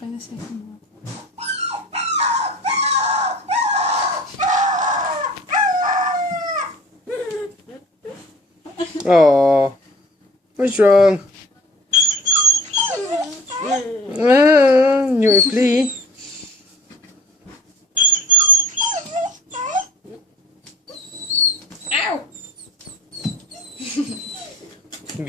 Try the second one. Oh, what's wrong? You want to play?